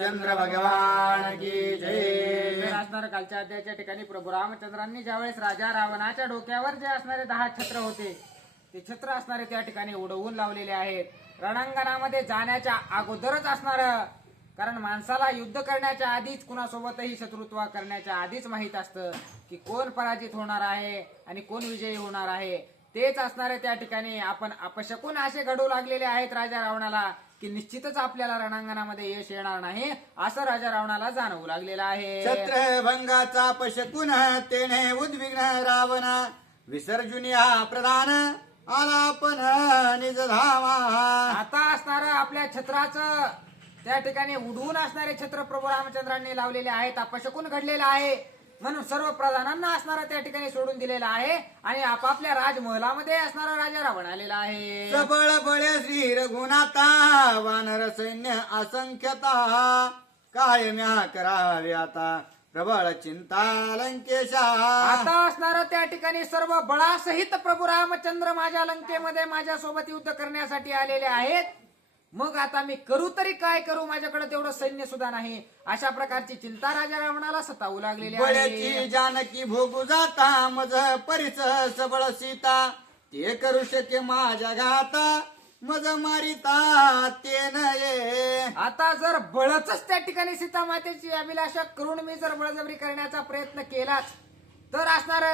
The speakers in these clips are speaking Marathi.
रामचंद्र भगवान की जय. असणार कालच्या अध्यायाच्या ठिकाणी प्रभू रामचंद्रांनी ज्यावेळेस राजा रावणाच्या डोक्यावर जे असणारे 10 छत्र होते ते छत्र असणारे त्या ठिकाणी उडवून लावलेले आहेत. रणांगणामध्ये जाण्याच्या अगोदरच असणार, कारण माणसाला युद्ध करण्याच्या आधीच कुणासोबतही शत्रुत्व करण्याच्या आधीच माहित असतं की कोण पराजित होणार आहे आणि कोण विजयी होणार आहे. तेच असणारे त्या ठिकाणी आपण अपशकुन असे घडू लागलेले आहेत राजा रावणाला की निश्चितच आपल्याला रणांगणामध्ये यश येणार नाही असं राजा रावणाला जाणवू लागलेलं आहे. छत्रभंगाचा पशकुन तेने उद्विग्न रावण विसर्जुनी हा प्रधान आला पण निज धामा. आता असणार आपल्या छत्राचं त्या ठिकाणी उडवून असणारे छत्र प्रभू रामचंद्रांनी लावलेले आहेत. अपशकुन घडलेला आहे म्हणून सर्व प्रधानांना असणारा त्या ठिकाणी सोडून दिलेला आहे आणि आपापल्या राजमहलामध्ये असणारा राजा रावण आलेला आहे. सबळ बळे श्री रघुनाथा वानर सैन्य असंख्यता काय म्या करावे आता प्रबळ चिंता लंकेशा. आता असणार त्या ठिकाणी सर्व बळासहित प्रभू रामचंद्र माझ्या लंकेमध्ये माझ्या सोबत युद्ध करण्यासाठी आलेले आहेत. मग आता मी करू तरी काय करू, माझ्याकडे तेवढं सैन्य सुद्धा नाही. अशा प्रकारची चिंता राजा रावणाला सतावू लागलेली आहे. बळ्याची जानकी भोगू जाता मज परिच सबळ सीता ते करू शके माझ्या घाता मज मारिता ते नये. आता जर बळच त्या ठिकाणी सीता मातेची अभिलाषा करून मी जर बळजबरी करण्याचा प्रयत्न केलाच तर असणार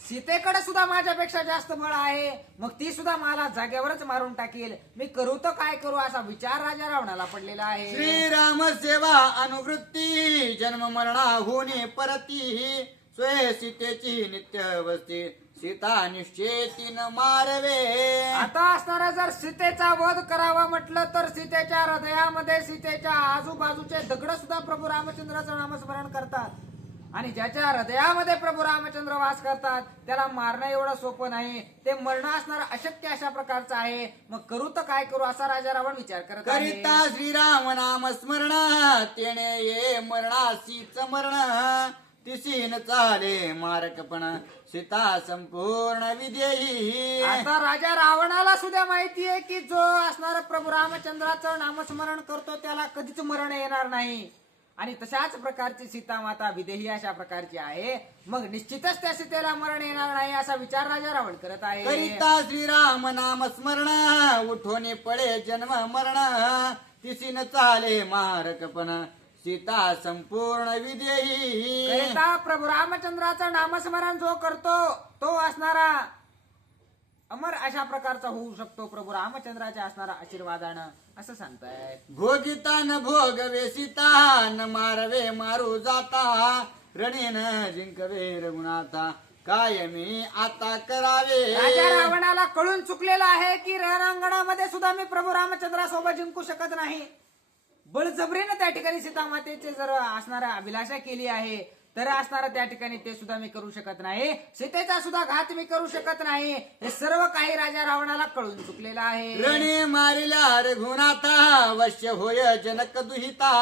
सीतेकडे सुद्धा माझ्यापेक्षा जास्त बळ आहे, मग ती सुद्धा मला जागेवरच मारून टाकेल. मी करू तर काय करू असा विचार राजा रावणाला पडलेला आहे. श्रीराम सेवा अनुवृत्ती जन्म मरणा होणे परती स्वय सीतेची नित्य वस्ती सीता निश्चेतीन मारवे. आता असणारा जर सीतेचा वध करावा म्हटलं तर सीतेच्या हृदयामध्ये सीतेच्या आजूबाजूचे दगड सुद्धा प्रभू रामचंद्राचं नामस्मरण करतात आणि ज्याच्या हृदयामध्ये प्रभू रामचंद्र वास करतात त्याला मारणं एवढं सोपं नाही, ते मरण असणार अशक्य अशा प्रकारचं आहे. मग करू तर काय करू असा राजा रावण विचार करत आहे. करिता श्रीराम नाम स्मरण तेने ये मरणासीच मरण तिसीन चाले मारकपण सीता संपूर्ण विधेयी. आता राजा रावणाला सुद्धा माहितीये की जो असणार प्रभू रामचंद्राचं नामस्मरण करतो त्याला कधीच मरण येणार नाही आणि तशाच प्रकारची सीता माता विदेही अशा प्रकारची आहे. मग निश्चितच त्या सीतेला मरण येणार नाही असा विचार राजा रावण करत आहे. करिता श्रीराम नाम स्मरण उठोने पडे जन्म मरण तिसीन चाले मारकपण सीता संपूर्ण विधेयी. करिता प्रभू रामचंद्राचं नामस्मरण जो करतो तो असणारा अमर अशा प्रकारचा होऊ शकतो प्रभू रामचंद्राच्या असणारा आशीर्वादानं असं सांगताय. भोगिता न भोगवे सीता न मारवे मारू जाता रणेन जिंकवे रघुनाथा काय मी आता करावे. राजा रावणाला कळून चुकलेला आहे की रणांगणामध्ये सुद्धा मी प्रभू रामचंद्रासोबत जिंकू शकत नाही. बळजबरीनं त्या ठिकाणी सीता मातेचे जर असणारा अभिलाषा केली आहे तर असणारा त्या ठिकाणी ते सुद्धा मी करू शकत नाही, सीतेचा सुद्धा घात मी करू शकत नाही. हे सर्व काही राजा रावणाला कळून चुकलेलं आहे. रणे मारिला रघुनाथा वश्य होय जनक दुहिता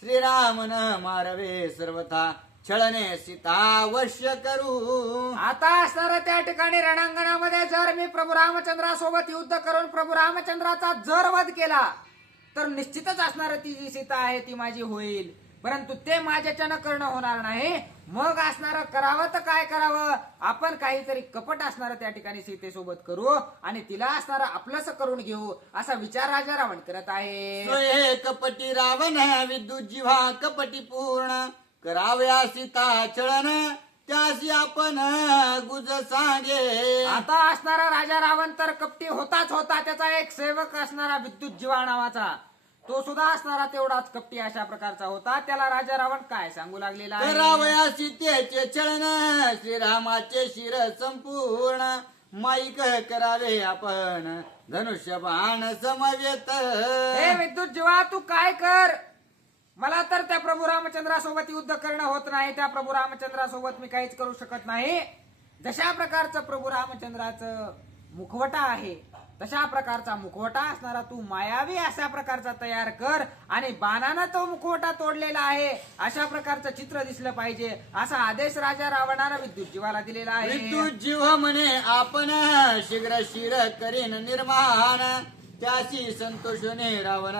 श्रीराम न मारवे सर्वथा छळणे सीता वश्य करू. आता असणारा त्या ठिकाणी रणांगणामध्ये जर मी प्रभू रामचंद्रासोबत युद्ध करून प्रभू रामचंद्राचा जर वध केला तर निश्चितच असणार ती जी सीता आहे ती माझी होईल, परंतु ते माझ्याच्यानं करणं होणार नाही. मग असणार करावं तर काय करावं, आपण काहीतरी कपट असणार त्या ठिकाणी सीतेसोबत करू आणि तिला असणार आपलंस करून घेऊ असा विचार राजा रावण करत आहे. स्वये कपटी रावण विद्युत जीवा कपटी पूर्ण कराव्या सीता छळन त्याशी आपण गुज सांगे. आता असणारा राजा रावण तर कपटी होताच होता, त्याचा एक सेवक असणारा विद्युत जीवा नावाचा तो सुद्धा असणारा तेवढाच कपटी अशा प्रकारचा होता. त्याला राजा रावण काय सांगू लागलेला आहे. करावया सीतेचे छळन श्रीरामाचे शिर संपूर्ण माईक करावे आपण धनुष्य बाण समवेत. हे विद्युत जीवा तू काय कर, मला तर त्या प्रभू रामचंद्रासोबत युद्ध करणं होत नाही, त्या प्रभू रामचंद्रासोबत मी काहीच करू शकत नाही. जशा प्रकारचं प्रभू रामचंद्राचं मुखवटा आहे तशा प्रकारचा मुखवटा असणारा तू मायावी अशा प्रकारचा तयार कर आणि बाणानं तो मुखवटा तोडलेला आहे अशा प्रकारचं चित्र दिसलं पाहिजे असा आदेश राजा रावणानं विद्युत जीवाला दिलेला आहे. विद्युत जीव म्हणे आपण शीघ्र शिर करीन निर्माण त्याशी संतोषने रावण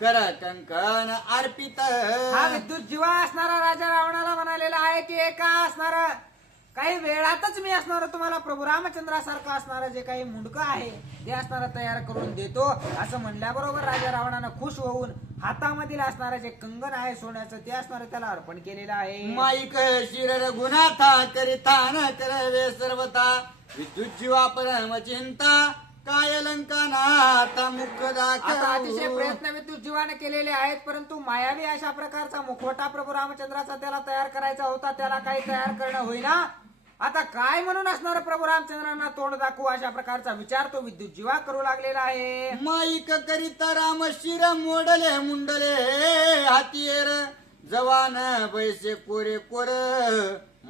कर कंकण अर्पित. हा विद्युत जीवा असणारा राजा रावणाला म्हणालेला आहे की एका असणारा काही वेळातच मी असणार तुम्हाला प्रभू रामचंद्रासारखं असणारं जे काही मुंडकं आहे ते असणारं तयार करून देतो असं म्हणल्याबरोबर राजा रावणानं खुश होऊन हातामधील असणारं जे कंगन आहे सोन्याचं ते असणारं त्याला अर्पण केलेलं आहे. माईक शिर रघुनाथा करिता न करवे सर्वता विद्युत जीवा परम चिंता काय लंकानाथा मुख आता अतिशय दाखव. प्रयत्न विद्युत जीवाने केलेले आहेत परंतु मायावी अशा प्रकारचा मुखवटा प्रभू रामचंद्राचा त्याला तयार करायचा होता त्याला काही तयार करणं होईना. आता काय म्हणून असणार प्रभू रामचंद्रांना तोंड दाखवू अशा प्रकारचा विचार तो विद्युत जीवा करू लागलेला आहे. माईक करिता राम शिर मोडले मुंडले हातीर जवान बैसे कोरे कोर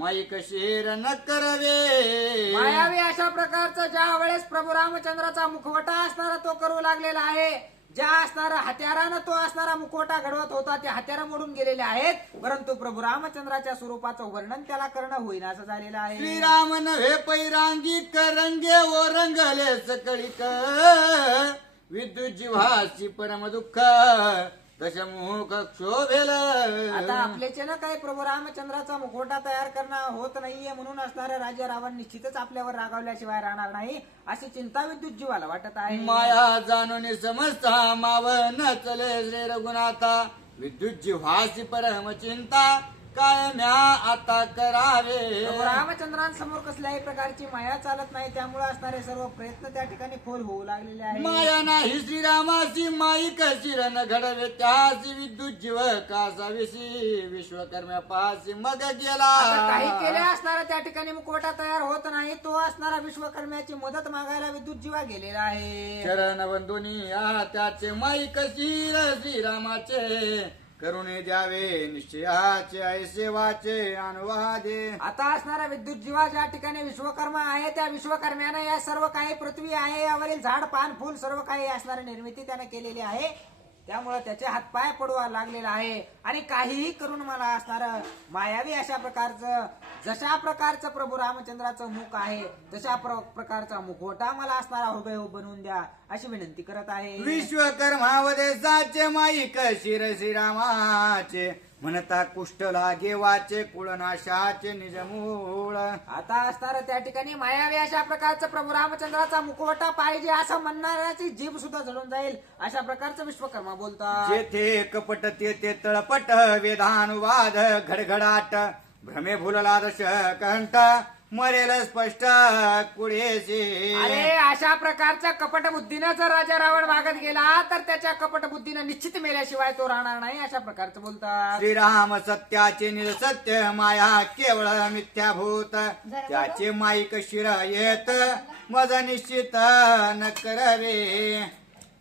माईक शिर न करवे. मायावी अशा प्रकारचा ज्या वेळेस प्रभू रामचंद्राचा मुखवटा असणारा तो करू लागलेला आहे ज्या असणारा हत्यारानं तो असणारा मुखवटा घडवत होता ते हत्यार मोडून गेलेले आहेत परंतु प्रभू रामचंद्राच्या स्वरूपाचं वर्णन त्याला करणं होईना असं झालेलं आहे. श्रीराम नव्हे पैरांगिक रंगे ओ रंगले सकळीक विद्युत जीवाची परम दुःख दशमुख क्षोभेल. आता आपल्याचे ना काही प्रभू रामचंद्राचा मुखवटा तयार करणं होत नाहीये म्हणून असणारे राजा रावण निश्चितच आपल्यावर रागावल्याशिवाय राहणार नाही अशी चिंता विद्युत जीवाला वाटत आहे. माया जाणून समजता माव न चले श्री रघुनाथा विद्युत जीवाची परम चिंता काय म्या आता करावे. प्रभू रामचंद्रांसमोर कसल्याही प्रकारची माया चालत नाही त्यामुळे असणारे सर्व प्रयत्न त्या ठिकाणी फोल होऊ लागलेले आहे. माया नाही श्रीरामाची माईक शिरन घडवे त्याची विद्युत जीव कासाविषयी विश्वकर्म्या पासी मग गेला. आता काही केले असणारा त्या ठिकाणी मुखवटा तयार होत नाही तो असणारा विश्वकर्म्याची मदत मागायला विद्युत जीवा गेलेला आहे. चरण बंधुनी त्याचे माईक शिर श्रीरामाचे करुणे द्यावे निश्चयाचे ऐसे वाचे अनुवादे. आता असणारा विद्युत जीवा ज्या ठिकाणी विश्वकर्मा आहे त्या विश्वकर्म्याने या सर्व काही पृथ्वी आहे यावरील झाड पान फुल सर्व काही असणारी निर्मिती त्याने केलेली आहे त्यामुळे त्याचे हातपाय पडवा लागलेला आहे आणि काहीही करून मला असणारं मायावी अशा प्रकारचं जशा प्रकारचं प्रभू रामचंद्राचं मुख आहे तशा प्रकारचा मुखवटा मला असणारा हुबेहूब बनवून द्या अशी विनंती करत आहे. विश्वकर्मावदेशाचे माईक शिर श्रीरामाचे म्हणता कुष्ठ लागे वाचे कुळनाशाचे निजमूळ. आता असणार त्या ठिकाणी मायावी अशा प्रकारचं प्रभू रामचंद्राचा मुखवटा पाहिजे असं म्हणणाऱ्याची जीभ सुद्धा जळून जाईल अशा प्रकारचं विश्वकर्मा बोलतात. जेथे कपट तेथे तळपट वेदानुवाद घडघडाट भ्रमे भुलला दश कंठ मरेल स्पष्ट कुळेशी. अरे अशा प्रकारच्या कपट बुद्धीनं जर राजा रावण वागत गेला तर त्याच्या कपट बुद्धीनं निश्चित मेल्याशिवाय तो राहणार नाही अशा प्रकारचं बोलतात. श्रीराम सत्याचे निरसत्य माया केवळ मिथ्याभूत त्याचे माईक शिर येत मज निश्चित न करवे.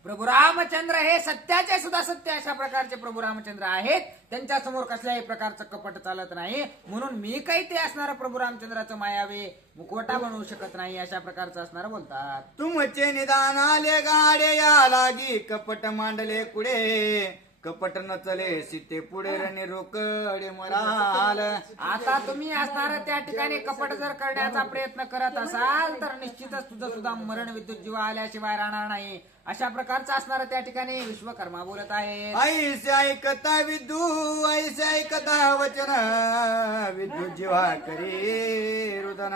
प्रभू रामचंद्र हे सत्याचे सुद्धा सत्य अशा प्रकारचे प्रभू रामचंद्र आहेत त्यांच्या समोर कसल्याही प्रकारचं कपट चालत नाही म्हणून मी काही ते असणार प्रभू रामचंद्राचं मायावे मुखवटा बनवू शकत नाही अशा प्रकारचं असणार बोलतात. तुमचे निदान आले गाडे या लागी कपट मांडले कुडे कपट नचले सीते पुढे रणे रोकडे मराल. आता तुम्ही असणार त्या ठिकाणी कपट जर करण्याचा प्रयत्न करत असाल तर निश्चितच तुझं सुद्धा मरण विद्युत जीवा आल्याशिवाय राहणार नाही अशा प्रकारचं असणार त्या ठिकाणी विश्वकर्मा बोलत आहे. ऐसे ऐकता विद्यू ऐसे ऐकता वचन विद्युत जीवा करी रुदन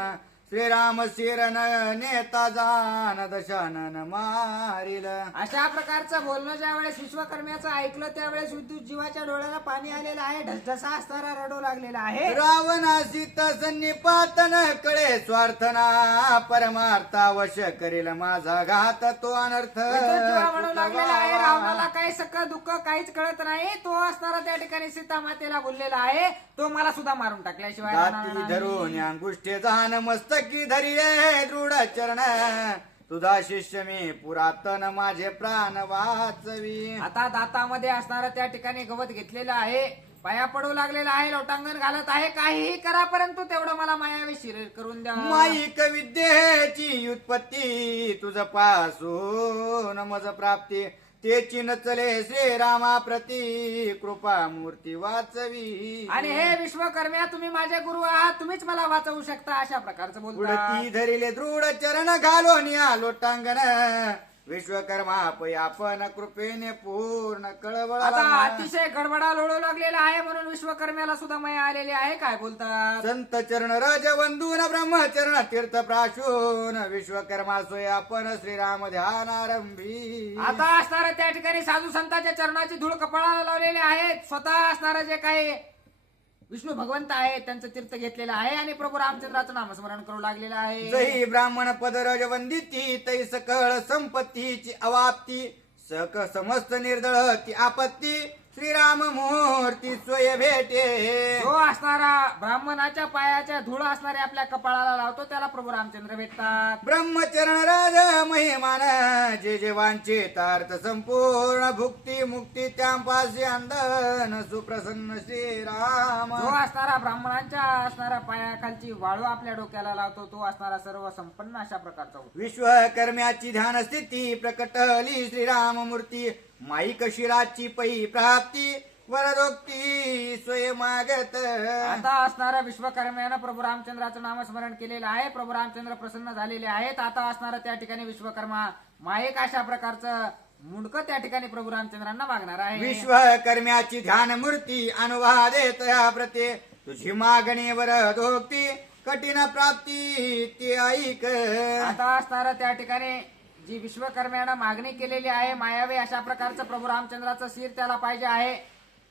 श्रीराम शिरन नेता जान दशानन मारिल. अशा प्रकारचं बोलणं ज्या वेळेस विश्वकर्म्याचं ऐकलं त्यावेळेस विद्युत जीवाच्या डोळ्याला पाणी आलेलं आहे ढसढसा असणारा रडू लागलेला आहे. रावणासी सन्निपात न कळे स्वार्थना परमार्था वश करेल माझा घात तो अनर्थ. विद्युत जीवा म्हणू लागलेला आहे रावणाला काही सगळं दुःख काहीच कळत नाही तो असणारा त्या ठिकाणी सीता मातेला बोललेला आहे तो मला सुद्धा मारून टाकल्याशिवाय राहणार दाती नाही. धरून अंगुष्ठे जाण मस्तकी धरिले दृढ चरण तुझा शिष्य मी पुरातन माझे प्राण वाचवी. आता दातामध्ये असणारा त्या ठिकाणी गवत घेतलेलं आहे पाया पडू लागलेला आहे लोटांगण घालत आहे काहीही करा परंतु तेवढं मला मायावी शिर करून द्या. माईक विद्येची उत्पत्ती तुझ पासून मज प्राप्ती तेची नचले श्रीरामा प्रती कृपा मूर्ती वाचवी. आणि हे विश्वकर्म्या तुम्ही माझे गुरु आहात तुम्हीच मला वाचवू शकता अशा प्रकारचं बोलतात. उडती धरिले दृढ चरण घालून या लोटांगण विश्वकर्मा पै आपण कृपेने पूर्ण आता कळवळला. अतिशय गडबडा लोळू लागलेला आहे म्हणून विश्वकर्म्याला सुद्धा माया आलेली आहे. काय बोलतात? संत चरण रज वंदून ब्रह्मचरण तीर्थ प्राशून विश्वकर्मा सोय आपण श्रीराम ध्यानारंभी. आता असणाऱ्या त्या ठिकाणी साधू संतांच्या चरणाची धूळ कपाळाला लावलेली आहे. स्वतः असणारं जे काही विष्णू भगवंत आहेत त्यांचं तीर्थ घेतलेलं आहे आणि प्रभू रामचंद्राचं नामस्मरण करू लागलेलं आहे. जही ब्राह्मण पद रज वंदिती तै सकळ संपत्तीची अवाप्ती सक समस्त निर्दळ ती आपत्ती श्रीराम मूर्ती स्वय भेटे. जो असणारा ब्राह्मणाच्या पायाच्या धूळ असणारे आपल्या कपाळाला लावतो त्याला प्रभू रामचंद्र भेटतात. ब्रह्मचरण राज महिमान जे जे वांछित अर्थ संपूर्ण भुक्ती मुक्ती त्यांपासी अंधन सुप्रसन्न श्रीराम. जो असणारा ब्राह्मणांच्या असणाऱ्या पायाखालची वाळू आपल्या डोक्याला लावतो तो असणारा सर्व संपन्न अशा प्रकारचा होतो. विश्वकर्म्याची ध्यान स्थिती प्रकटली श्रीराम मूर्ती माईक शिराची पै प्राप्ती वरदोक्ती स्वय मागत. आता असणाऱ्या विश्वकर्म्यानं प्रभू रामचंद्राचं नामस्मरण केलेलं आहे. प्रभू रामचंद्र प्रसन्न झालेले आहेत. आता असणारा त्या ठिकाणी विश्वकर्मा माईक अशा प्रकारचं मुंडकं त्या ठिकाणी प्रभू रामचंद्रांना मागणार आहे. विश्वकर्म्याची ध्यान मूर्ती अनुवादेत या प्रते तुझी मागणी वरदोक्ती कठीण प्राप्ती ती ऐक. आता असणारा त्या ठिकाणी जी विश्वकर्म्यानं मागणी केलेली आहे मायावे अशा प्रकारचं प्रभू रामचंद्राचं शिर त्याला पाहिजे आहे.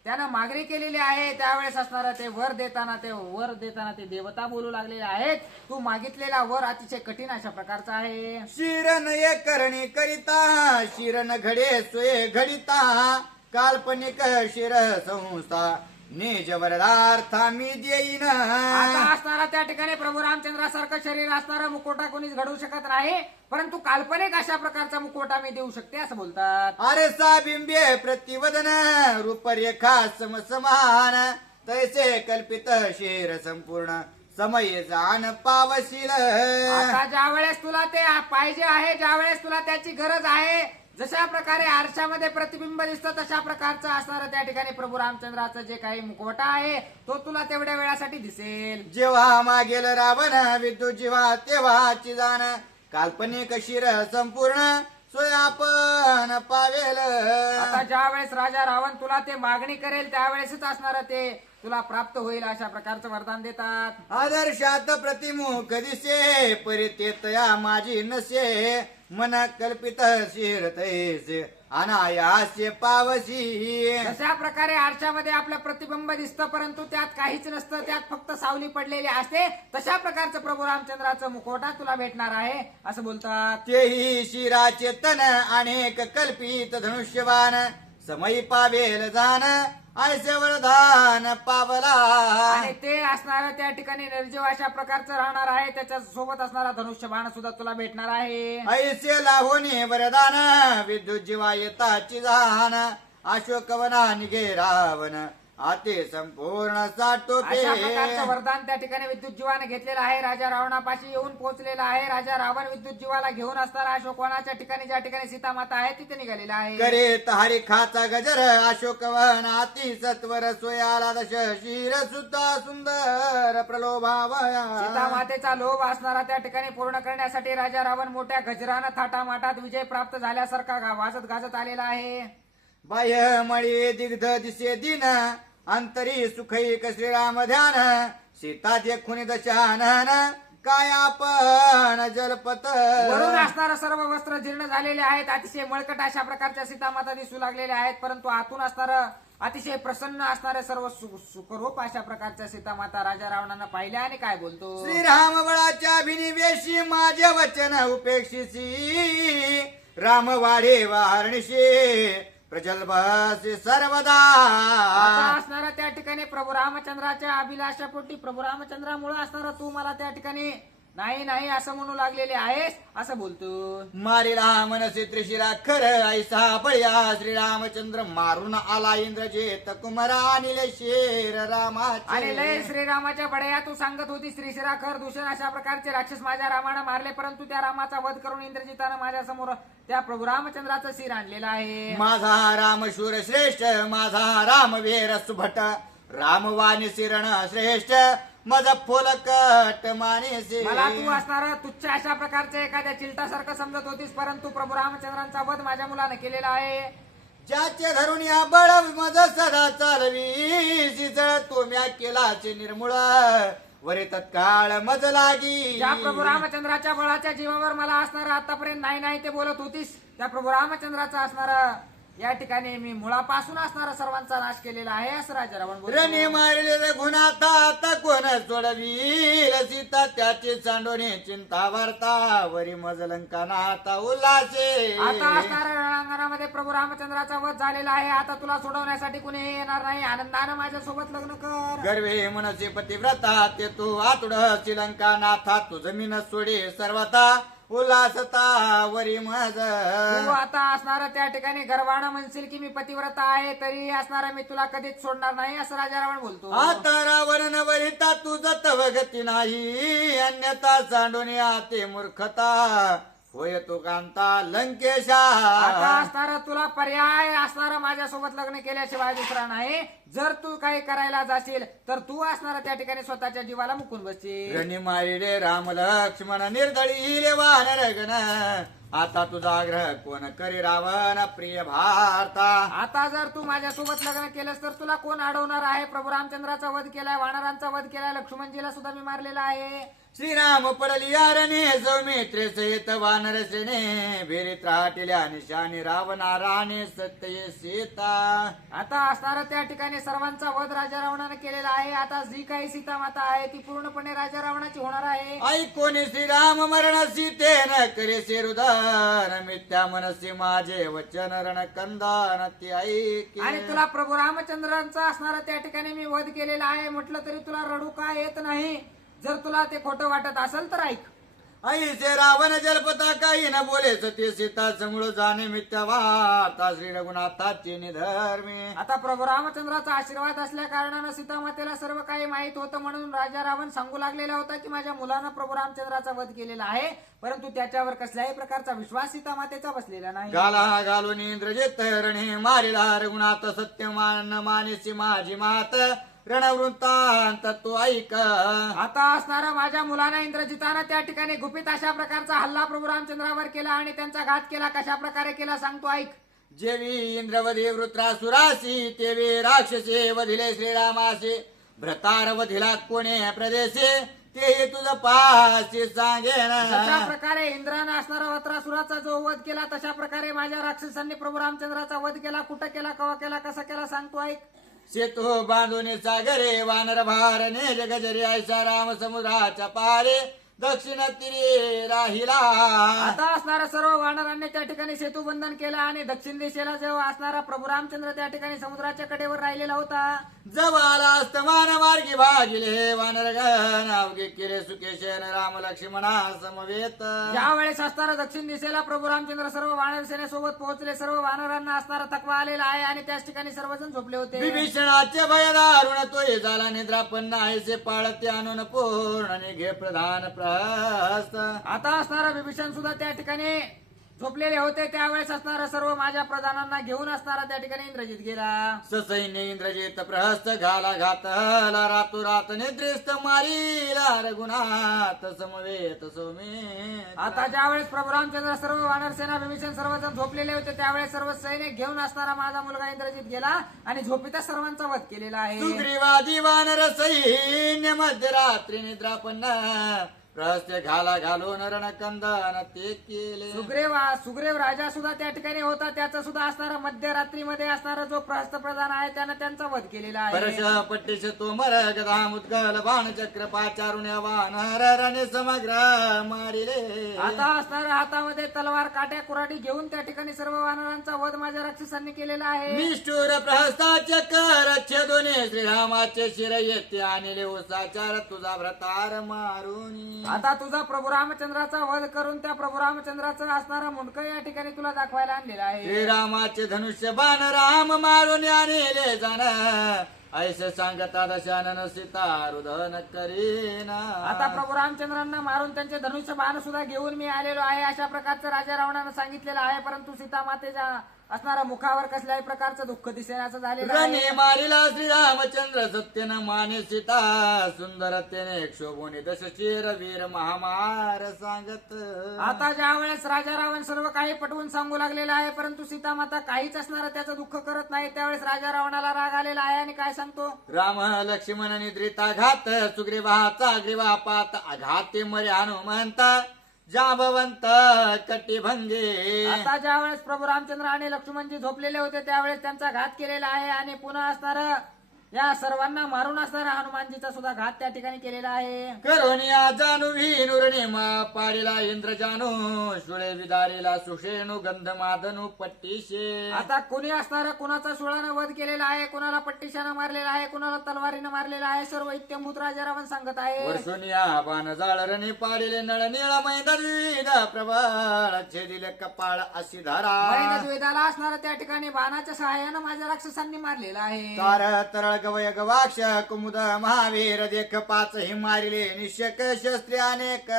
त्यानं मागणी केलेली आहे त्यावेळेस असणारा ते वर देताना ते देवता बोलू लागलेले आहेत. तू मागितलेला वर अतिशय कठीण अशा प्रकारचा आहे. शिरन एक करणी करिता शिरन घडे सोय घडिता काल्पनिक शिर संस्था निज वरदार्था मी देईन. आता असणारा त्या ठिकाणी प्रभू रामचंद्रासारखं शरीर असणारा मुकोटा कोणीच घडवू शकत नाही परंतु काल्पनिक अशा प्रकारचा मुकोटा मी देऊ शकते असं बोलतात. अरे बिंबे प्रतिवदन रूपरेखा समसमान तैसे कल्पित शेर संपूर्ण समय जाण पावशील. आता ज्या वेळेस तुला ते पाहिजे आहे ज्या वेळेस तुला त्याची गरज आहे जशा प्रकारे आरशामध्ये प्रतिबिंब दिसतं तशा प्रकारचं असणारं त्या ठिकाणी प्रभू रामचंद्राचं जे काही मुखवटा आहे तो तुला तेवढ्या वेळासाठी दिसेल. जेव्हा मागेल रावण विद्युत जीवा तेव्हाची जाण काल्पनिक शिर संपूर्ण सोय आपण पावेल. आता ज्या वेळेस राजा रावण तुला ते मागणी करेल त्यावेळेसच असणार ते तुला प्राप्त होईल अशा प्रकारचं वरदान देतात. आदर्शात प्रतिमुख दिसे परितेतया माझी नसे मन कल्पित शिर तैसे अनायासे पावशी. अशा प्रकारे आरशामध्ये आपलं प्रतिबिंब दिसतं परंतु त्यात काहीच नसतं त्यात फक्त सावली पडलेली असते तशा प्रकारचं प्रभू रामचंद्राचं मुखवटा तुला भेटणार आहे असं बोलतात. तेही शिराचे तन अनेक कल्पित धनुष्यवान समय पावेल जाण ऐसे वरदान पावला. आणि ते असणारं त्या ठिकाणी निर्जीव अशा प्रकारचं राहणार आहे त्याच्या सोबत असणारा धनुष्यबाण सुद्धा तुला भेटणार आहे. ऐसे लाहोनी वरदान विद्युत जीवा येताची जाण अशोकवना निघे रावण आते संपूर्ण साटोपे. अशा प्रकारचं वरदान त्या ठिकाणी विद्युत जीवाने घेतलेलं आहे. राजा रावणापाशी येऊन पोहोचलेला आहे. राजा रावण विद्युत जीवाला घेऊन असताना अशोकवनाच्या ठिकाणी ज्या ठिकाणी सीता माता आहे तिथे निघालेला आहे. करे तहारी खाचा गजर अशोकवन अति सत्वर सोयाला दश शिर सुद्धा सुंदर प्रलोभावया. सीता मातेचा लोभ असणारा त्या ठिकाणी पूर्ण करण्यासाठी राजा रावण मोठ्या गजरानं थाटामाटात विजय प्राप्त झाल्यासारखा वाजत गाजत आलेला आहे. बाह्य मळी दिग्ध दिसे दिन अंतरी सुखैक श्रीराम ध्यान सीता देखुनी दशानन काय आपण जलपत. वरून असणारं सर्व वस्त्र जीर्ण झालेले आहेत अतिशय मळकट अशा प्रकारच्या सीता माता दिसू लागलेल्या आहेत परंतु आतून असणारं अतिशय प्रसन्न असणारे सर्व सुखरूप अशा प्रकारच्या सीता माता राजा रावणानं पाहिल्या आणि काय बोलतो. श्रीराम बळाच्या भिनिवेशी माझे वचन उपेक्षिसी राम वाढे वारणीशी प्रजल्भासी सर्वदा. आता असणारा त्या ठिकाणी प्रभू रामचंद्राच्या अभिलाषापोटी प्रभू रामचंद्रामुळे असणारा तू मला त्या ठिकाणी नाही नाही असं म्हणू लागलेले आहेस असं बोलतो. मारिला मनसे त्रिशिरा खर ऐसा बळ्या श्रीरामचंद्र मारून आला इंद्रजेत कुमारा निले शेर रामाचे. आणि लय श्रीरामाच्या बडया तू सांगत होती श्रीशिरा खर दूषण अशा प्रकारचे राक्षस माझ्या रामानं मारले परंतु त्या रामाचा वध करून इंद्रजितानं माझ्या समोर त्या प्रभू रामचंद्राचं शिर आणलेलं आहे. माझा राम शूर श्रेष्ठ माझा राम वीर सुभट रामवाणी शिरण श्रेष्ठ माझा फोलकट मानेसे मला तू असणारा तुच्छ अशा प्रकारच्या एखाद्या चिलटासारखं समजत होतीस, परंतु प्रभू रामचंद्रांचा वध माझ्या मुलानं केलेला आहे. ज्याचे धरून या बळ मज सदा चालवी शिजळ तो म्या केलाचे निर्मूळ वरे तत्काळ मज लागी. ज्या प्रभू रामचंद्राच्या बळाच्या जीवावर मला असणारा आतापर्यंत नाही नाही ते बोलत होतीस, त्या प्रभू रामचंद्राचा असणारा या ठिकाणी मी मुळापासून असणारा सर्वांचा नाश केलेला आहे असं राजा रावण रणे बोलतो. मारले गुणाता आता कोण सोडवी सीता त्याचे चांडोने चिंता वार्ता वरी मज लंका नाता उल्हासे. आता असणाऱ्या रणांगणामध्ये प्रभू रामचंद्राचा वध झालेला आहे. आता तुला सोडवण्यासाठी कुणी येणार नाही. आनंदानं माझ्या सोबत लग्न कर. गर्वे मनसे पतिव्रता ते तू आतुड श्रीलंका नाथा तू जमीन सोडे सर्वता उल्हासता वरी मज. तू आता असणारा त्या ठिकाणी गर्वानं म्हणशील की मी पतिव्रता आहे, तरी असणारा मी तुला कधीच सोडणार नाही असं राजा रावण बोलतो. आता रावण नवरिता तुझ तव गती नाही अन्यथा सांडून आते मूर्खता होय तो कांता लंकेशा. आता असणारा तुला पर्याय असणारा माझ्यासोबत लग्न केल्याशिवाय दुसरा नाही. जर तू काही करायला जाशील तर तू असणारा त्या ठिकाणी स्वतःच्या जीवाला मुकून बसशील. रणी मारिले राम लक्ष्मण निर्दळीले वानर गण आता तुझा आग्रह कोण करी रावण प्रिय भारता. आता जर तू माझ्यासोबत लग्न केलंस तर तुला कोण अडवणार आहे. प्रभू रामचंद्राचा वध केलाय, वानरांचा वध केलाय, लक्ष्मणजीला सुद्धा मी मारलेला आहे. श्रीराम पडली यारणे सौमित्रे सहित वानर सेने भेरीत राहटिल्या निशाने रावणा राणे सत्य सीता. आता असणारा त्या ठिकाणी सर्वांचा वध राजा रावणाने केलेला आहे. आता जी काही सीता माता आहे ती पूर्णपणे राजा रावणाची होणार आहे. ऐकोनी श्रीराम मरण सीतेन करे रुदन मिथ्या मनसी माझे वचन रण कंदन ती ऐकी. आणि तुला प्रभू रामचंद्रांचा असणारा त्या ठिकाणी मी वध केलेला आहे म्हटलं तरी तुला रडू का येत नाही. जर तुला ते खोटं वाटत असेल तर ऐक. ऐसे रावण जलपता काही न बोले सत्य सीता समूळ जाणे मिथ्या वार्ता श्री रघुनाथाची निधर्मी. आता प्रभू रामचंद्राचा आशीर्वाद असल्या कारणानं सीतामातेला सर्व काही माहित होतं, म्हणून राजा रावण सांगू लागलेला होता की माझ्या मुलानं प्रभू रामचंद्राचा वध केलेला आहे, परंतु त्याच्यावर कसल्याही प्रकारचा विश्वास सीतामातेचा बसलेला नाही. गाला घालून इंद्रजित रणे मारिला रघुनाथ सत्य मान मानेसी माझी मात रणवृत्तांत तू ऐक. आता असणारा माझ्या मुलानं इंद्रजितानं त्या ठिकाणी गुपित अशा प्रकारचा हल्ला प्रभू रामचंद्रावर केला आणि त्यांचा घात केला. कशा प्रकारे केला सांगतो ऐक. जेवी इंद्रवधी वृत्रासुरासी तेवी राक्षसे वधिले श्रीरामासे भ्रतार वधिला कोणे प्रदेशे ते तुझं पाशी सांगेन. जशा प्रकारे इंद्रानं असणारा वत्रासुराचा जो वध केला तशा प्रकारे माझ्या राक्षसांनी प्रभू रामचंद्राचा वध केला. कुठं केला, केव्हा केला, कसा केला सांगतो ऐक. सेतू बांधून सागरे वानर भारने जगजरी ऐसा राम समुद्राच्या पारे दक्षिण तीरे राहिला. आता असणारा सर्व वानरांनी त्या ठिकाणी सेतू बंधन केला आणि दक्षिण दिशेला जेव्हा असणारा प्रभू रामचंद्र त्या ठिकाणी समुद्राच्या कडेवर राहिलेला होता. जवाला अस्तमान मार्गी भागिले वानरगण अवघे केले सुकेशन राम लक्ष्मणा समवेत. ज्या वेळेस असणारा दक्षिण दिशेला प्रभू रामचंद्र सर्व वानर सेनेसोबत पोहोचले. सर्व वानरांना असणारा थकवा आलेला आहे आणि त्याच ठिकाणी सर्वजण झोपले होते. विभीषणाचे भय दारुण तोय झाला निद्रापन्न आयसे पाळते आणून पूर्ण निघे प्रधान प्रहस्त. आता असणारा विभीषण सुद्धा त्या ठिकाणी झोपलेले होते. त्यावेळेस असणारा सर्व माझ्या प्रधानांना घेऊन असणारा त्या ठिकाणी इंद्रजित गेला. ससैन्य इंद्रजित प्रहस्त घाला घातला रातोरात निद्रिस्त मारीला रघुनाथ समवेत सौमेत. आता ज्यावेळेस प्रभू रामचंद्र सर्व वानर सेना विभीषण सर्वजण झोपलेले होते त्यावेळेस सर्व सैनिक घेऊन असणारा माझा मुलगा इंद्रजित गेला आणि झोपीतच सर्वांचा वध केलेला आहे. सुग्रीवादी वानर सैन्य मध्यरात्री निद्रापन्न प्रहस्य घाला घालून रणकंदन ते केले. सुग्रीव राजा सुद्धा त्या ठिकाणी होता. त्याचा सुद्धा असणारा मध्यरात्रीमध्ये असणारा जो प्रहस्त प्रधान आहे त्यानं त्यांचा वध केलेला आहे. परश पट्टिश तोमर गदा मुद्गल बाण चक्र पाचारुण वानर रणे समग्र मारिले. आता असणारा हातामध्ये तलवार काट्या कुऱ्हाडी घेऊन त्या ठिकाणी सर्व वानरांचा वध माझ्या राक्षसांनी केलेला आहे. निष्ठुर प्रहस्ताचे कर छेदोने श्रीरामाचे शिर येते आणले उसाचार तुझा व्रतार मारून. आता तुझा प्रभू रामचंद्राचा वध करून त्या प्रभू रामचंद्राचा असणारा मुंडक या ठिकाणी तुला दाखवायला आणलेला आहे. श्रीरामाचे धनुष्य बाण राम मारून आणले जाण ऐसे सांगता दशानन सीता रुदन करीना. आता प्रभू रामचंद्रांना मारून त्यांचे धनुष्य बाण सुद्धा घेऊन मी आलेलो आहे अशा प्रकारचं राजा रावणानं सांगितलेलं आहे. परंतु सीता मातेच्या असणारा मुखावर कसल्याही प्रकारचं दुःख दिसेनाचं झालेलं आहे. रणे मारिला श्रीरामचंद्र सत्यन माने सीता सुंदरतेने शोभोनी दशशीर वीर महामार सांगत. आता ज्या वेळेस राजा रावण सर्व काही पटवून सांगू लागलेला आहे, परंतु सीता माता काहीच असणार त्याचं दुःख करत नाही. त्यावेळेस राजा रावणाला राग आलेला आहे आणि काय सांगतो, राम लक्ष्मण निद्रिता घात सुग्रीवाचा ग्रीवापात आघाते मरे हनुमंता जांबवंत कटिभंगे. आता ज्या वेळेस प्रभू रामचंद्र आणि लक्ष्मणजी झोपलेले होते त्यावेळेस त्यांचा घात केलेला आहे आणि पुन्हा असणार या सर्वांना मारून असणारा हनुमानजीचा सुद्धा घात त्या ठिकाणी केलेला आहे. करोनिया जाणू विनुरणे मा पाडिला इंद्र जानू सुळे विदारेला सुषेणू गंध मादनू पट्टीशे. आता कुणी असणार कुणाचा सुळानं वध केलेला आहे, कुणाला पट्टीशानं मारलेला आहे, कुणाला तलवारीनं मारलेला आहे, सर्व इत्यंभूत राजा रावण सांगत आहे. वर्षुनिया बाण जाळरणे पाडिले नळ निळ मैद विविध प्रबळ छेदिले कपाळ अशी धारा. द्वेदाला असणार त्या ठिकाणी बाणाच्या सहाय्यानं माझ्या राक्षसांनी मारलेला आहे. तार तरळ गवय गवाक्ष कुमुद महावीर देख पाच हि मारिले निशक शस्त्रे अनेक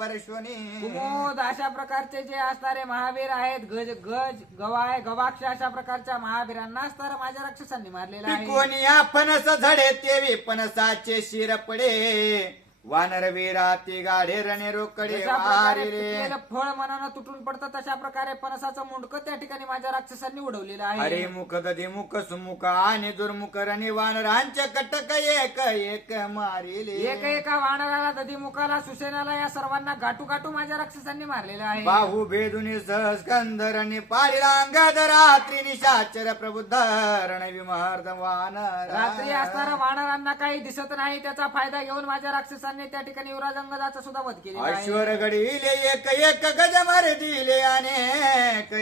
वर्षोनी. कुमोद अशा प्रकारचे जे असणारे महावीर आहेत, गज गज गवाय गवाक्ष अशा प्रकारच्या महावीरांना असणार माझ्या राक्षसांनी मारलेला आहे. पिकोनिया फणस झडे तेवी पणसाचे शिर पडे वानर वीरा ती गाढे रणे रोकडे जशा प्रकारे वारिले. पिकलेलं फळ मनानं तुटून पडतं तशा प्रकारे पणसाचं मुंडकं त्या ठिकाणी माझ्या राक्षसांनी उडवलेलं आहे. हरे मुख दधी मुख सुमुख आणि दुर्मुख रणे वानरांचे कटक एक एक मारिले. एक एका वानराला दधीमुखाला सुसेनाला या सर्वांना गाठू गाठू माझ्या राक्षसांनी मारलेलं आहे. बाहू भेदुनी सहस्कंद रणे पारिला अंगद रात्री निशाचर प्रबुद्ध रण विमर्द वानर. रात्री असणाऱ्या वानरांना काही दिसत नाही त्याचा फायदा घेऊन माझ्या राक्षसांनी त्या ठिकाणी युवराज अंगदाचा सुद्धा वध केलेला आहे. अश्वर घडिले एक एक गज मार दिले अनेक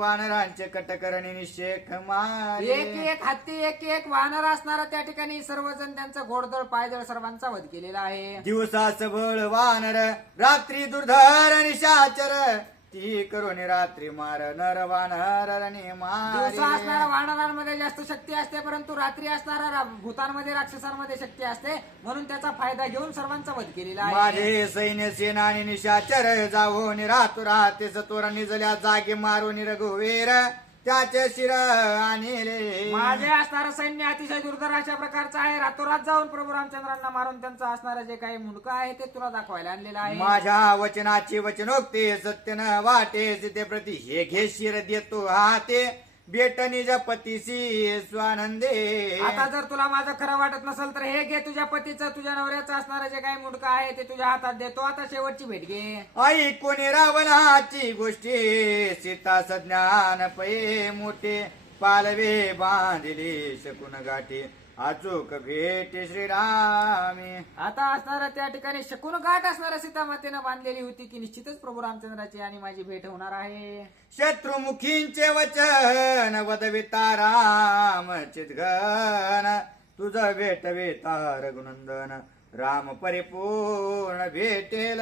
वानरांचे कटकरणी निषेक मारे. एक एक हत्ती एक एक वानर असणारा त्या ठिकाणी सर्वजण त्यांचा घोडदळ पायदळ सर्वांचा वध केलेला आहे. दिवसाच बळ वानर रात्री दुर्धर निशाचर ती करून रात्री मार नर वानर दिवसा असणाऱ्या वानरांमध्ये जास्त शक्ती असते, परंतु रात्री असणाऱ्या भूतांमध्ये राक्षसांमध्ये शक्ती असते, म्हणून त्याचा फायदा घेऊन सर्वांचा वध केलेला आहे. माझे सैन्य सेना आणि निशाचर जावो निरातु राहते सतोर निजल्या जागे मारून रघुवीर त्याचे शिर आणले. माझे असणारं सैन्य अतिशय दुर्धर अशा प्रकारचं आहे, रातोरात जाऊन प्रभू रामचंद्रांना मारून त्यांचं असणारं जे काही मुंडकं आहे ते तुला दाखवायला आणलेलं आहे. माझ्या वचनाची वचनोक्ती सत्य न वाटे सीते प्रति हे घे शिर देतो हाते बेट निज पतीसी स्वानंदे. आता जर तुला माझं खरं वाटत नसेल तर हे घे तुझ्या पतीचं तुझ्या नवऱ्याचं असणारं जे काही मुंडकं आहे ते तुझ्या हातात देतो. आता शेवटची भेट घे. आई कोणी रावणाची गोष्टी सीता सज्ञान पै मोठे पालवे बांधिले शकून गाठी अचूक भेट श्रीरामी. आता असणारं त्या ठिकाणी शकून गाठ असणाऱ्या सीता मातेनं बांधलेली होती की निश्चितच प्रभू रामचंद्राची आणि माझी भेट होणार आहे. शत्रुमुखींचे वचन वदविता राम चितघन तुझ भेटविता रघुनंदन राम परिपूर्ण भेटेल.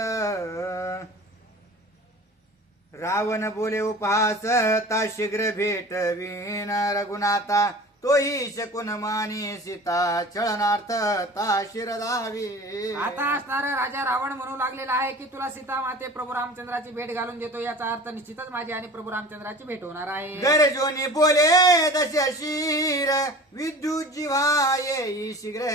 रावण बोले उपहास ता शीघ्र भेटवीन रघुनाथा तोही शकून मानी सीता छळनार्थ ता शिरदावी. आता असणार राजा रावण म्हणू लागलेला आहे की तुला सीता माते प्रभू रामचंद्राची भेट घालून देतो. याचा अर्थ निश्चितच माझी आणि प्रभू रामचंद्राची भेट होणार आहे. गरजोनी बोले दश शिर विद्युत जिव्हा येई शीघ्र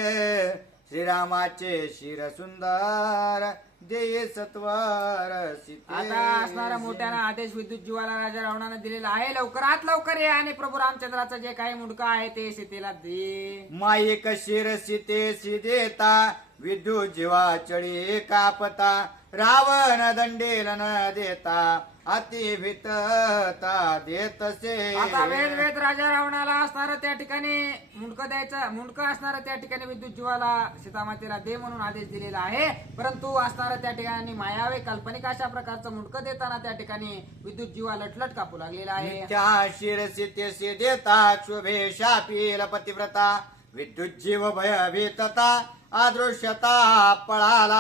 श्रीरामाचे शिर सुंदर देय सत्वर सीते. आता असणारा मोठ्यानं आदेश विद्युत जीवाला राजा रावणानं दिलेला आहे. लवकरात लवकर ये आणि प्रभू रामचंद्राचं जे काही मुंडकं आहे ते सीतेला दे. माईक शिर सीते देता विद्युत जीवा चळी कापता रावण दंडेल न देता अति भीतता देतसे. आता वेद वेद राजा रावणाला असणार त्या ठिकाणी मुंडकं द्यायचं, मुंडकं असणार त्या ठिकाणी विद्युत जीवाला सीतामातेला दे म्हणून आदेश दिलेला आहे. परंतु असणार त्या ठिकाणी मायावे काल्पनिक अशा प्रकारचं मुंडकं देताना त्या ठिकाणी विद्युत जीवा लटलट कापू लागलेला आहे. त्या शिर सीतेशी देता क्षोभे शापील पतिव्रता विद्युत जीव भयभीतता अदृश्यता पळाला.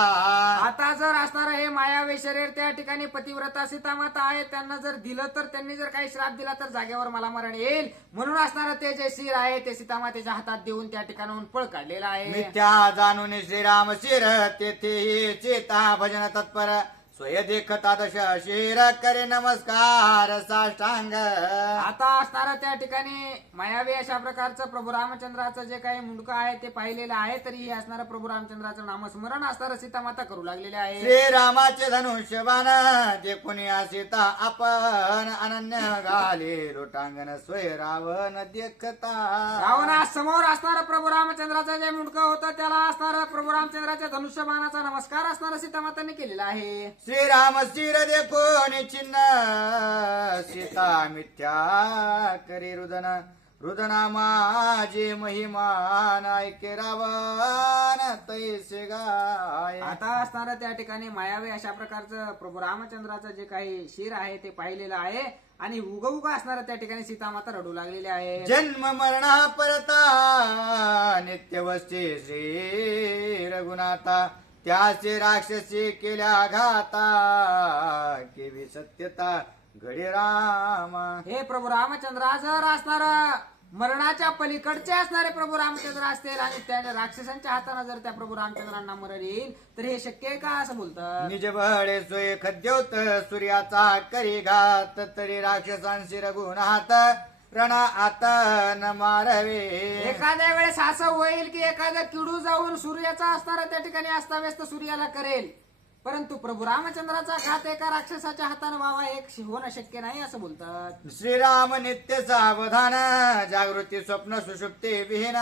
आता जर असणार हे मायावी शरीर त्या ठिकाणी पतिव्रता सीतामाता आहे त्यांना जर दिलं तर त्यांनी जर काही श्राप दिला तर जागेवर मला मरण येईल म्हणून असणार ते जे शिर आहे ते सीतामातेच्या हातात देऊन त्या ठिकाणाहून पळ काढलेला आहे. मिथ्या जाणून श्रीराम शिर तेथे चेता भजन तत्पर स्वय देखता दश शिर करे नमस्कार साष्टांग. आता असणारं त्या ठिकाणी मायावी अशा प्रकारचं प्रभू रामचंद्राचं जे काही मुंडकं आहे ते पाहिलेलं आहे. तरीही असणारं प्रभू रामचंद्राचं नामस्मरण असणारं सीतामाता करू लागलेले आहे. श्रीरामाचे धनुष्यबाण जे कोणी सीता आपण अनन्य घाले लोटांगण स्वय रावण देखता. रावणासमोर असणारं प्रभू रामचंद्राचं जे मुंडकं होतं त्याला असणारं प्रभू रामचंद्राच्या धनुष्यबाणाचा नमस्कार असणारं सीतामातांनी केलेला आहे. श्रीराम शिर देखोनी चिन्ह सीता मिथ्या करी रुदन रुदना माझी महिमान ऐके रावण तैसे गाय. आता असणारं त्या ठिकाणी मायावी अशा प्रकारचं प्रभू रामचंद्राचं जे काही शिर आहे ते पाहिलेलं आहे आणि उग उग असणारं त्या ठिकाणी सीतामाता रडू लागलेली आहे. जन्म मरणा परता नित्यवस्ती श्री रघुनाथा त्याचे राक्षसी केल्या घाता केवी सत्यता घडे रामा. हे प्रभू रामचंद्र जर असणार मरणाच्या पलीकडचे असणारे प्रभू रामचंद्र असतील आणि त्या राक्षसांच्या हाताने जर त्या प्रभू रामचंद्रांना मरण येईल तर हे शक्य आहे का असं बोलतात. निज बळे सोय खद्योत सूर्याचा करी घात तरी राक्षसांशी रघुनाथ रणा आता न मारवे. एखाद्या वेळेस असं होईल की एखादा किडू जाऊन सूर्याचा असणारा त्या ठिकाणी अस्ताव्यस्त सूर्याला करेल परंतु प्रभू रामचंद्राचा घात एका राक्षसाच्या हाताने व्हावा एक होणं शक्य नाही असं बोलतात. श्रीराम नित्य सावधान जागृती स्वप्न सुषुप्ती विहीन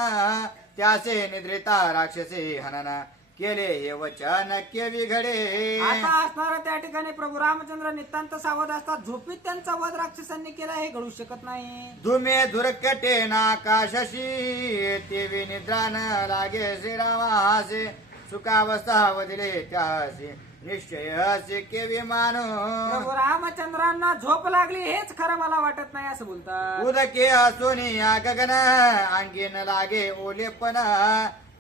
त्यासे निद्रिता राक्षसी हनना केले हे वचन केवी घडे. आता असणारा त्या ठिकाणी प्रभू रामचंद्र नितांत सावध असतात. झोपीत त्यांचा वध राक्षसांनी केला हे घडू शकत नाही. धुमे धुरकटे नाकाशशी तेवी निद्रा न लागे श्रीरामासे सुखावस्था वदिले त्यासी निश्चय असे केवी मानो. प्रभू रामचंद्रांना झोप लागली हेच खरं मला वाटत नाही असं बोलतात. उदके असोनी या गगन अंगी न लागे ओलेपण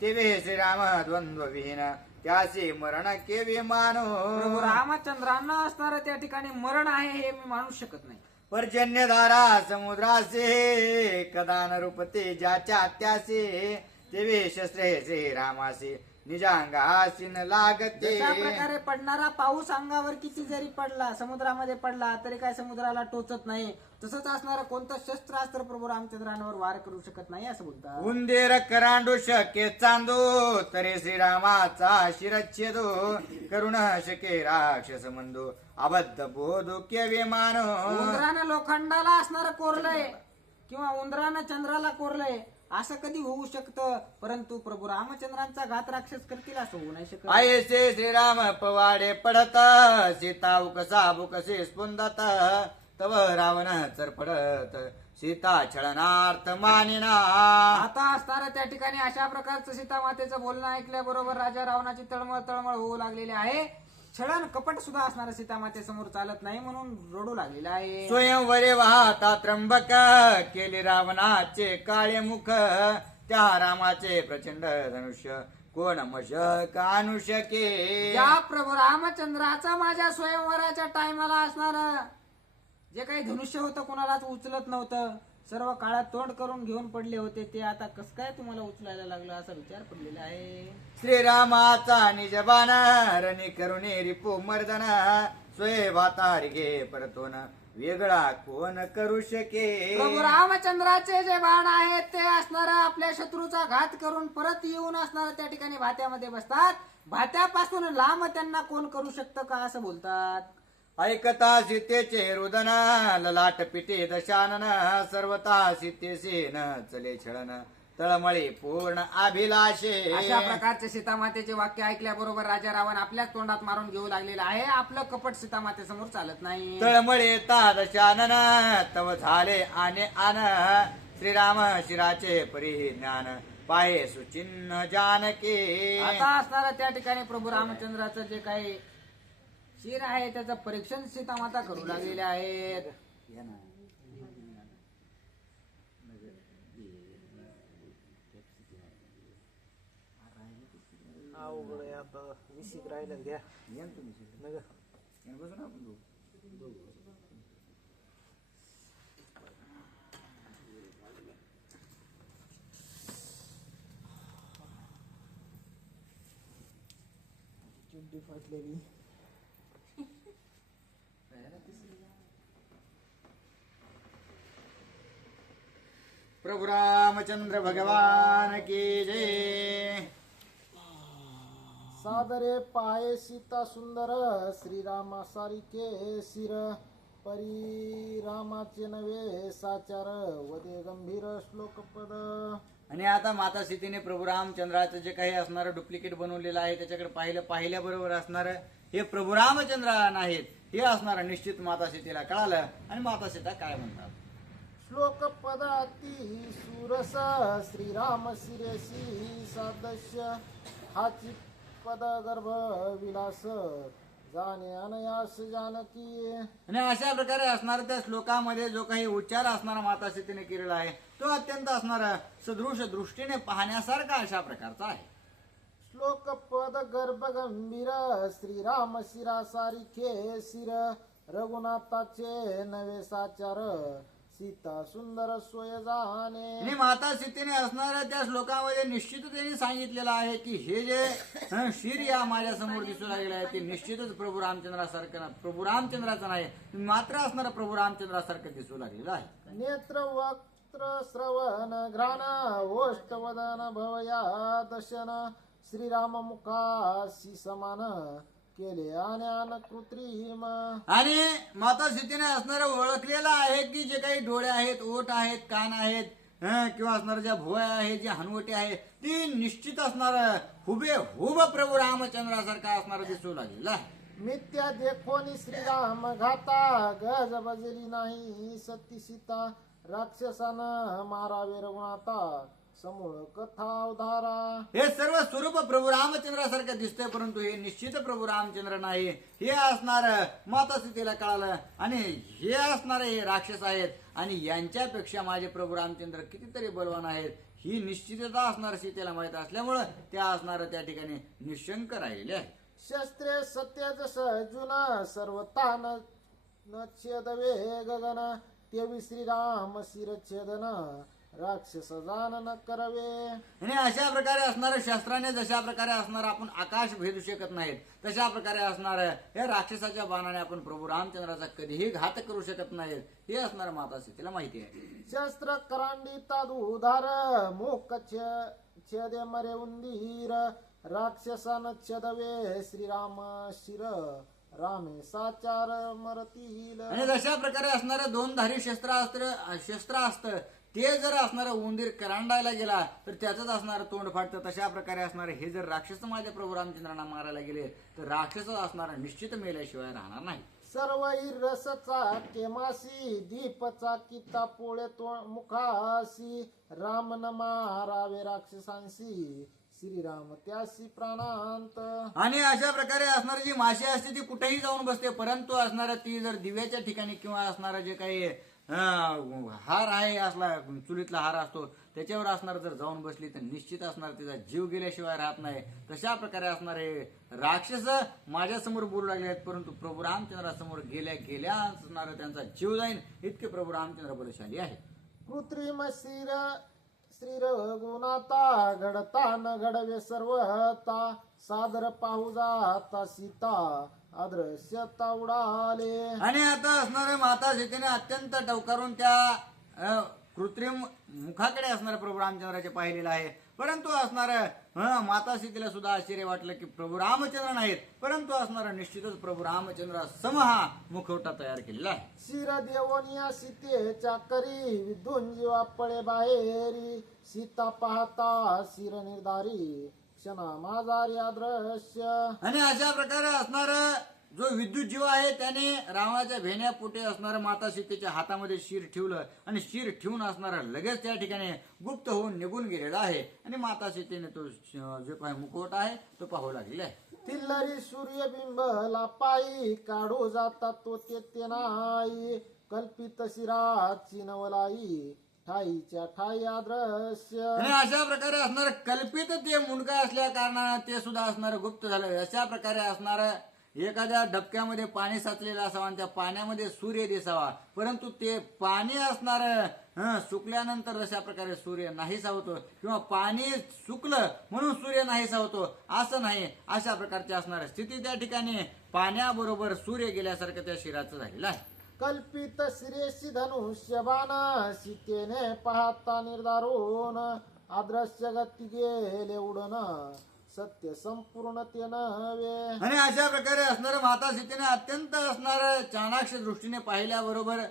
तेवे श्रीराम द्वंद्व विहीन त्याचे मरण केवी मानो. प्रभू रामचंद्रांना असणारं त्या ठिकाणी मरण आहे हे मी मानू शकत नाही. पर्जन्यधारा समुद्रासे कदान रूपते ज्याच्या त्यासे तेवे शस्त्रे श्रीरामासे निजांगासीन लागते. ज्या प्रकारे पडणारा पाऊस अंगावर किती जरी पडला समुद्रामध्ये पडला तरी काय समुद्राला टोचत नाही तसंच असणारं कोणतं शस्त्रास्त्र प्रभू रामचंद्रांवर वार करू शकत नाही असं बोलतात. उंदेर करांडू शके चांदो तरी श्रीरामाचा शिरच्छेदो करुण शके राक्षस मंदो अबद्ध बोधो केवे मानो. उंदरानं लोखंडाला असणारं कोरलंय किंवा उंदरानं चंद्राला कोरलंय असं कधी होऊ शकतं परंतु प्रभू रामचंद्रांचा घात राक्षस करतील असं होऊ नाही शकत. आयसे श्रीराम पवाडे पडत सीता उकसा बुकसे स्पुंदत तव रावण चरफडत सीता छळनार्थ मानिना. आता असणारं त्या ठिकाणी अशा प्रकारचं सीता मातेचं बोलणं ऐकल्याबरोबर राजा रावणाची तळमळ तळमळ होऊ लागलेली आहे. छळण कपट सुद्धा असणारं सीता मातेसमोर चालत नाही म्हणून रडू लागलेला आहे. स्वयंवरे वाहता त्र्यंबक केले रावणाचे काळे मुख त्या रामाचे प्रचंड धनुष्य कोण मशक आणू शके. या प्रभू रामचंद्राचं माझ्या स्वयंवराच्या टायमाला असणार जे काही धनुष्य होतं कोणालाच उचलत नव्हतं सर्व काळात तोंड करून घेऊन पडले होते ते आता कसं काय तुम्हाला उचलायला लागलं असा विचार पडलेला आहे. श्रीरामाचा निजबान रणी करुणे रिपू मर्दन स्वय भातारी घे परतोन वेगळा कोण करू शके. प्रभू रामचंद्राचे जे बाण आहेत ते असणार आपल्या शत्रूचा घात करून परत येऊन असणार त्या ठिकाणी भात्यामध्ये बसतात. भात्यापासून लांब त्यांना कोण करू शकतं का असं बोलतात. ऐकता सीतेचे रुदन ललाट पिटे दशानन सर्वता सीतेसे न चले छळन तळमळी पूर्ण अभिलाषे. अशा प्रकारचे सीतामातेचे वाक्य ऐकल्याबरोबर राजा रावण आपल्याच तोंडात मारून घेऊ लागलेला आहे. आपलं कपट सीतामातेसमोर चालत नाही. तळमळे ता दशानन तव झाले आने आन श्रीराम शिराचे परिज्ञान पाये सुचिन्ह जानकी. आता असणारा त्या ठिकाणी प्रभू रामचंद्राचं जे काही शिर आहे त्याचं परीक्षण सीतामाता करू लागलेले आहेत. अवघड आहे आता विशिक राहिलं घ्या नगर चुड्डी फाटलेली प्रभु रामचंद्र भगवान की जय. सादरे पाये सीता सुंदर श्रीरामा सारिके शिर परी रामाचे नवे साचार वदे गंभीर श्लोकपद. आणि आता माता सीतेने प्रभू रामचंद्राचं जे काही असणारं डुप्लिकेट बनवलेलं आहे त्याच्याकडे पाहिल्याबरोबर असणार हे प्रभू रामचंद्र नाहीत, हे असणारं निश्चित माता सीतेला कळालं. आणि माता सीता काय म्हणतात? श्लोकपदाती सुरस श्रीराम शिरेशी सादश्य हाची पद गर्भ विलास जाणे अनयास जानकी. आणि अशा प्रकारे असणार त्या श्लोकामध्ये जो काही उच्चार असणारा माता सीतेने केलेला आहे तो अत्यंत असणारा सदृश दृष्टीने पाहण्यासारखा अशा प्रकारचा आहे. श्लोकपद गर्भ गंभीर श्रीराम शिरा सारिखे शिर रघुनाथाचे नवे साचार सीता सुंदर सोय जाणे. आणि माता सीतेने असणाऱ्या त्या श्लोकामध्ये निश्चित त्यांनी सांगितलेलं आहे की हे जे शिर या माझ्या समोर दिसू लागलेलं आहे ते निश्चितच प्रभू रामचंद्रासारखं प्रभू रामचंद्राचं नाही, मात्र असणारा प्रभू रामचंद्रासारखं दिसू लागलेलं आहे. नेत्र वक्त्र श्रवण घ्राण ओष्ठ वदन भवया दशन श्रीराम मुखाशी समान केले आणि कृत्रिम. आणि माता सीतेने असणारं ओळखलेलं आहे की जे काही डोळे आहेत, ओठ आहेत, कान आहेत, किंवा असणाऱ्या ज्या भुवया आहेत, जे हनवटी आहेत ती निश्चित असणार हुबेहूब प्रभू रामचंद्रासारखा असणार दिसू लागलेला आहे. मिथ्या देखोनी श्रीराम घाता गज बजली नाही सती सीता राक्षसानं मारावे रघुनाथा समूळ कथा उधारा. हे सर्व स्वरूप प्रभू रामचंद्रासारखं दिसतंय, परंतु हे निश्चित प्रभू रामचंद्र नाही, हे असणार माता सीतेला कळालं. आणि हे असणारे हे राक्षस आहेत आणि यांच्यापेक्षा माझे प्रभू रामचंद्र कितीतरी बलवान आहेत ही निश्चितता असणार सीतेला माहित असल्यामुळं त्या असणार त्या ठिकाणी निशंक राहिले आहे. शस्त्रे सत्य जस जुना सर्व तान न छेदवे गगन तेवी श्रीराम शिरछेदन राक्षस जान न करवे. आणि अशा प्रकारे असणाऱ्या शस्त्राने जशा प्रकारे असणार आपण आकाश भेदू शकत नाहीत तशा प्रकारे असणार हे राक्षसाच्या बाणाने आपण प्रभू रामचंद्राचा कधीही घात करू शकत नाहीत, हे असणार माता सीतेला माहिती आहे. शस्त्र करांडिता उधार मुख छेदे मरे उंदीर राक्षसान छेदवे श्रीराम शिर रामे साचार मरतील. आणि जशा प्रकारे असणारं दोनधारी शस्त्र असतं ते जर असणारं उंदीर करांडायला गेला तर त्याचंच असणारं तोंड फाटतं, तशा प्रकारे असणारे हे जर राक्षस माझ्या प्रभू रामचंद्रांना मारायला गेले तर राक्षस असणारा निश्चित मेल्याशिवाय राहणार नाही. सर्व रसचा केमासी दीपचा किता पोळे तो मुखासी राम न मारावे राक्षसांशी श्रीराम त्याशी प्राणांत. आणि अशा प्रकारे असणारी जी माशी असते ती कुठेही जाऊन बसते, परंतु असणारा ती जर दिव्याच्या ठिकाणी किंवा असणारा जे काही हार आहे असला चुलीतला हार असतो त्याच्यावर असणार जर जाऊन बसली तर निश्चित असणार तिचा जीव गेल्याशिवाय राहत नाही. तशा प्रकारे असणारे राक्षस माझ्या समोर बोलू लागले आहेत, परंतु प्रभू रामचंद्रासमोर गेल्या असणार त्यांचा जीव जाईल इतके प्रभू रामचंद्र बलशाली आहे. कृत्रिम श्री रघुनाथा घडता न घडवे सर्वता सादर पाहू जाता सीता अदृश्यता उडाले. आणि आता असणारे माता सीतेने अत्यंत टवकारून त्या कृत्रिम मुखाकडे असणारे प्रभू रामचंद्राचे पाहिलेलं आहे, परंतु असणार माता सीतेला सुद्धा आश्चर्य वाटलं की प्रभू रामचंद्र नाहीत, परंतु असणारा निश्चितच प्रभू रामचंद्र सम हा मुखवटा तयार केलेला आहे. शिर देवनिया सीतेच्या करी विधून जीवा पळे बाहेरी सीता पाहता शिर निर्धारी क्षणा माझारी अदृश्य. आणि अशा प्रकारे असणार जो विद्युत जीव आहे त्याने रावणाच्या भेण्यापोटे असणाऱ्या माता सीतेच्या हातामध्ये शिर ठेवलं आणि शिर ठेवून असणारा लगेच त्या ठिकाणी गुप्त होऊन निघून गेलेला आहे. आणि माता सीतेने तो जे काही मुखवटा आहे तो पाहू लागलेला आहे. तिल्लरी सूर्यबिंबला पायी काढू जातात तो ते नाही कल्पित शिराची नवलाई ठाईच्या ठाई अदृश्य. आणि अशा प्रकारे असणार कल्पित ते मुंडका असल्या कारणाने ते सुद्धा असणार गुप्त झालं. अशा प्रकारे असणार एखाद्या डबक्यामध्ये पाणी साचलेलं असावं आणि त्या पाण्यामध्ये सूर्य दिसावा, परंतु ते पाणी असणार सुकल्यानंतर जशा प्रकारे सूर्य नाहीसा होतो किंवा पाणी सुकलं म्हणून सूर्य नाहीसा होतो असं नाही. अशा प्रकारची असणार स्थिती त्या ठिकाणी पाण्याबरोबर सूर्य गेल्यासारखं त्या शिराचं झालेलं आहे. कल्पित श्रेयसी धनुष्यबाण सीतेने पाहता निर्धारून अदृश्य गती गेले उडन सत्य संपूर्ण ते नव्हे. आणि अशा प्रकारे असणारं माता सीतेने अत्यंत असणार चाणाक्ष दृष्टीने पाहिल्याबरोबर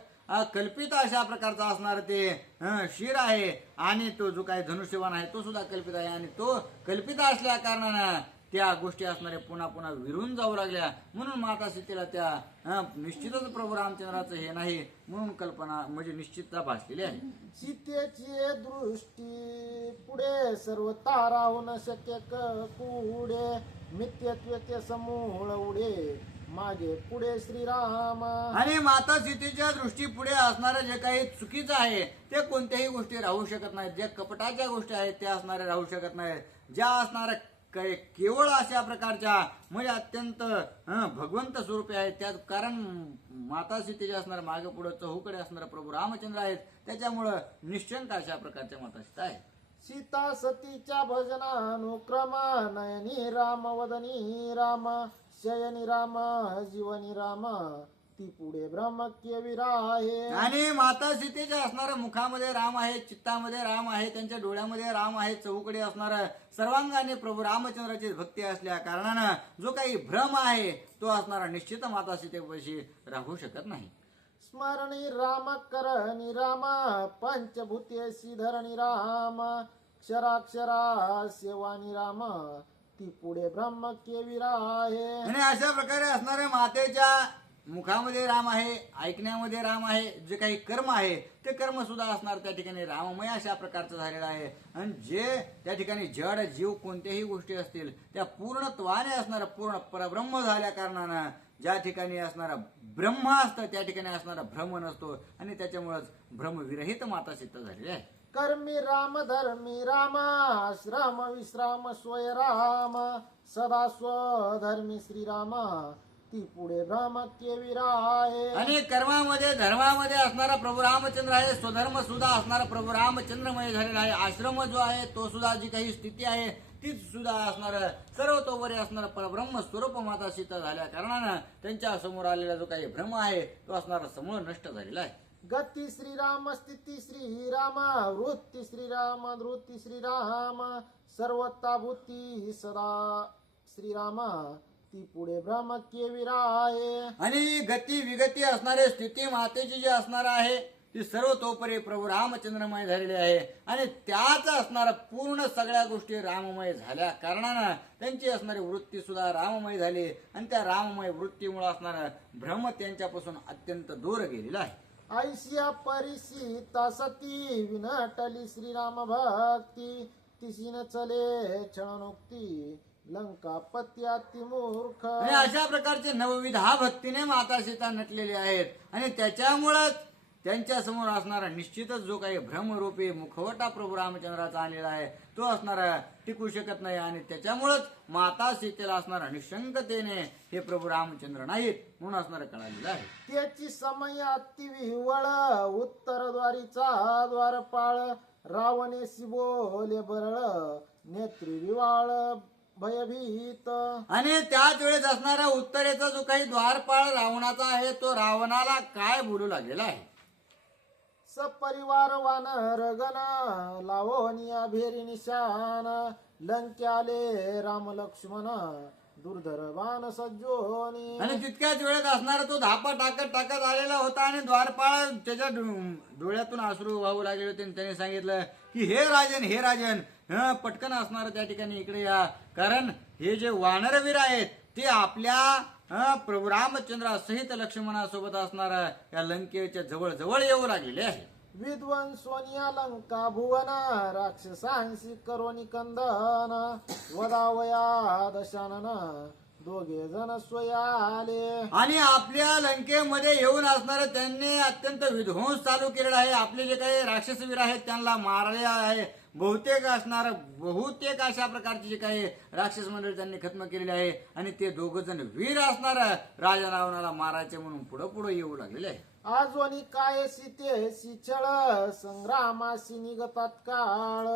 कल्पित अशा प्रकारचा असणार ते शिर आहे आणि तो जो काही धनुष्यबाण आहे तो सुद्धा कल्पित आहे आणि तो कल्पित असल्या कारणानं त्या गोष्टी असणारे पुन्हा पुन्हा विरून जाऊ लागल्या. म्हणून माता सीतेला त्या निश्चितच प्रभू रामचंद्राचं हे नाही म्हणून कल्पना म्हणजे निश्चितता भासलेली आहे. सीतेची दृष्टी पुढे सर्व ताराहून न शक्य कुडे मिथ्यत्व समूळ उडे मागे पुढे श्रीराम. आणि माता सीतेच्या दृष्टी पुढे असणारं जे काही चुकीचं आहे ते कोणत्याही गोष्टी राहू शकत नाहीत. ज्या कपटाच्या गोष्टी आहेत त्या असणाऱ्या राहू शकत नाहीत. ज्या असणाऱ्या केवळ अशा प्रकारच्या म्हणजे अत्यंत भगवंत स्वरूपी आहेत त्या कारण माता सीतेचे असणार मागे पुढे चहूकडे असणार प्रभू रामचंद्र आहेत. त्याच्यामुळं निश्चंक अशा प्रकारच्या माता सीता आहेत. सीता सतीच्या भजनानुक्रम नयनी राम वदनी राम शयनी राम जीवनी राम ती पुढे ब्रह्मक्य विराहे. आणि माता सीतेच्या असणाऱ्या मुखामध्ये राम आहे, चित्तामध्ये राम आहे, त्यांच्या डोळ्यामध्ये राम आहे, चहूकडे असणार सर्वांगाने प्रभू रामचंद्राची भक्ती असल्या कारणानं जो काही भ्रम आहे तो असणारा निश्चित माता सीतेपाशी राहू शकत नाही. स्मरणी राम करणी राम पंचभूतेशी धरणी राम क्षराक्षरा सेवानी राम ती पुढे ब्रह्मक्य विराहे. आणि अशा प्रकारे असणाऱ्या मातेच्या मुखामध्ये राम आहे, ऐकण्यामध्ये राम आहे, जे काही कर्म आहे ते कर्म सुद्धा असणार त्या ठिकाणी राममय अशा प्रकारचं झालेलं आहे. आणि जे त्या ठिकाणी जड जीव कोणत्याही गोष्टी असतील त्या पूर्णत्वाने असणारा पूर्ण परब्रह्म झाल्या कारणानं ज्या ठिकाणी असणारा ब्रह्म असतं त्या ठिकाणी असणारा भ्रम नसतो आणि त्याच्यामुळेच भ्रमविरहित माता सीता झालेली आहे. कर्मी राम धर्मी राम श्राम विश्राम स्वय राम सदा स्वधर्मी श्रीराम ती पुढे ब्रह्मक्य विराहे. आणि कर्मामध्ये धर्मामध्ये असणारा प्रभू रामचंद्र आहे, स्वधर्म सुद्धा असणारा प्रभू रामचंद्रमय झालेला आहे. आश्रम जो आहे तो सुद्धा जी काही स्थिती आहे तीच सुद्धा असणार सर्वतोपरी असणारा परब्रह्म स्वरूप माता सीता झाल्या कारणानं त्यांच्या समोर आलेला जो काही भ्रम आहे तो असणारा समूळ नष्ट झालेला आहे. गती श्रीराम स्थिती श्रीराम वृत्ती श्रीराम धृती श्रीराम सर्वता भूती सदा श्रीराम ती पुढे ब्रह्मक्य विराहे. आणि गती विगती असणारे स्थिती मातेची जी असणार आहे ती सर्वतोपरी प्रभू रामचंद्रमय झालेली आहे आणि त्याच असणारा पूर्ण सगळ्या गोष्टी राममय झाल्या कारणानं त्यांची असणारी वृत्ती सुद्धा राममय झाली आणि त्या राममय वृत्तीमुळे असणारा भ्रम त्यांच्यापासून अत्यंत दूर गेलेला आहे. ऐशिया परिसीता सती विनटली श्रीराम भक्ती तिशीन चले क्षणोक्ती लंकापती अति मूर्ख. आणि अशा प्रकारचे नवविधा भक्तीने माता सीता नटलेले आहेत आणि त्याच्यामुळेच त्यांच्या समोर असणारा निश्चितच जो काही भ्रमरूपी मुखवटा प्रभू रामचंद्राचा आलेला आहे तो असणारा टिकू शकत नाही आणि त्याच्यामुळेच माता सीतेला असणारा निशंकतेने हे प्रभू रामचंद्र नाहीत म्हणून असणारं कळालेलं आहे. त्याची समय अति विवळ उत्तरद्वारीचा द्वारपाळ रावणेशी बोले बरळ नेत्री विवाळ भयभीत. आणि त्याच वेळेस असणारा उत्तरेचा जो काही द्वारपाळ रावणाचा आहे तो रावणाला काय बोलू लागलेला आहे. सपरिवार वानर गण लावणिया भेरी निशान लंक्याले राम लक्ष्मण दुर्धर बाण सज्जोनी. आणि तितक्याच वेळेत असणारा तो धापा टाकत आलेला होता आणि द्वारपाळ त्याच्या डोळ्यातून अश्रू वाहू लागले होते. त्याने सांगितलं की हे राजन पटकन असणार त्या ठिकाणी इकडे या कारण हे जे वानरवीर आहेत ते आपल्या प्रभू रामचंद्रा सहित लक्ष्मणासोबत असणारा या लंकेच्या जवळ येऊ लागलेले आहे. विध्वंसोनिया लंका भुवन राक्षसांशी करोनी कंदन वदावया दशानन दोघे जण स्वयाले. आणि आपल्या लंकेमध्ये येऊन असणारे त्यांनी अत्यंत विध्वंस चालू केलेला आहे. आपले जे काही राक्षसवीर आहेत त्यांना बहुतेक अशा प्रकारचे जे काही राक्षस मंडळी त्यांनी खत्म केलेले आहे आणि ते दोघ जण वीर असणार राजा रावणाला मारायचे म्हणून पुढे पुढे येऊ लागलेले आहे. आजोनी काय सीतेशी छळ संग्रामाशी निगतात काळ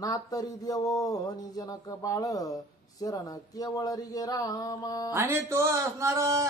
नातरी देवो निजनक बाळ शरण केवळ रिगे रामा. आणि तो असणारा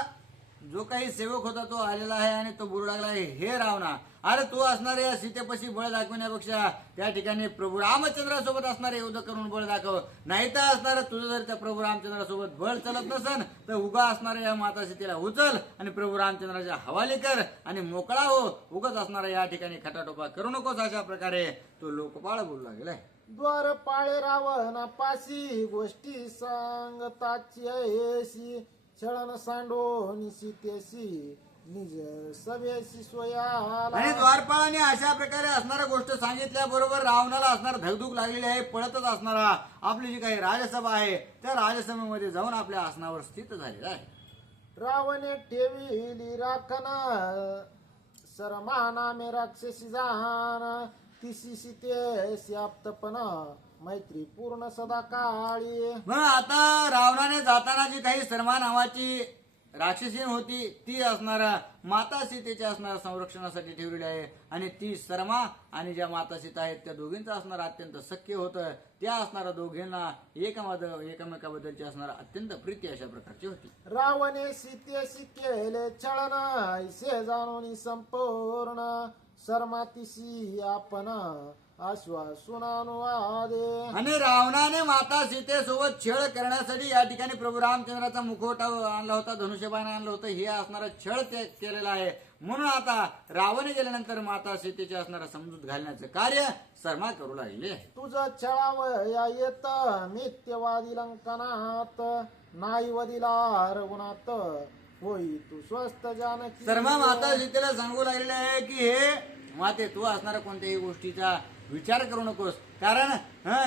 जो काही सेवक होता तो आलेला आहे आणि तो बोलू लागला आहे, हे रावणा, अरे तू असणारे या सीतेपाशी बळ दाखवण्यापेक्षा त्या ठिकाणी प्रभू रामचंद्रासोबत असणारे युद्ध करून बळ दाखव. नाही तर असणार तुझं जर त्या प्रभू रामचंद्रासोबत बळ चलत नसन तर उगा असणाऱ्या या माता सीतेला उचल आणि प्रभू रामचंद्राच्या हवाली कर आणि मोकळा हो. उगाच असणारा या ठिकाणी खटाटोपा करू नकोस. अशा प्रकारे तो लोकपाळ बोलू लागलाय. द्वार पाळे रावण पाशी गोष्टी सांगताची ऐशी छळण सांडो सीतेशी निज सभेशी सोयाला. आणि द्वारपाळाने अशा प्रकारे असणाऱ्या गोष्ट सांगितल्याबरोबर रावणाला असणार धगधूक लागलेली आहे. पळतच असणारा आपली जी काही राजसभा आहे त्या राजसभेमध्ये जाऊन आपल्या आसनावर स्थित झालेला आहे. रावणे ठेविली राखण सरमा नामे राक्षसी जाण तिशी सीतेशी आप्तपण मैत्री पूर्ण सदा काळी. मग आता रावणाने जाताना जी काही शर्मा नावाची राक्षसी होती ती असणार माता सीतेच्या असणार संरक्षणासाठी ठेवलेली आहे. आणि ती शर्मा आणि ज्या माता सीता आहेत त्या दोघींचं असणार अत्यंत सख्य होतं. त्या असणाऱ्या दोघींना एकमेकाबद्दलची असणार अत्यंत प्रीती अशा प्रकारची होती. रावणे सीतेशी केले छळन ऐसे जाणून संपूर्ण शर्मातिशी आपण आश्वासुनानुवादे. आणि रावणाने माता सीतेसोबत छळ करण्यासाठी या ठिकाणी प्रभू रामचंद्राचा मुखवटा आणला होता, धनुष्यबाण आणलं होतं. हे असणारा छळ ते केलेला आहे. म्हणून आता रावण गेल्यानंतर माता सीतेचे असणारा समजूत घालण्याचं कार्य शर्मा करू लागले. तुझं छळावया येत मित्यवादी लंकनात नाही वदिला रघुनाथ होई तू स्वस्त जानकी. शर्मा माता सीतेला सांगू लागलेले आहे की हे माते तू असणाऱ्या कोणत्याही गोष्टीचा विचार करू नकोस. कारण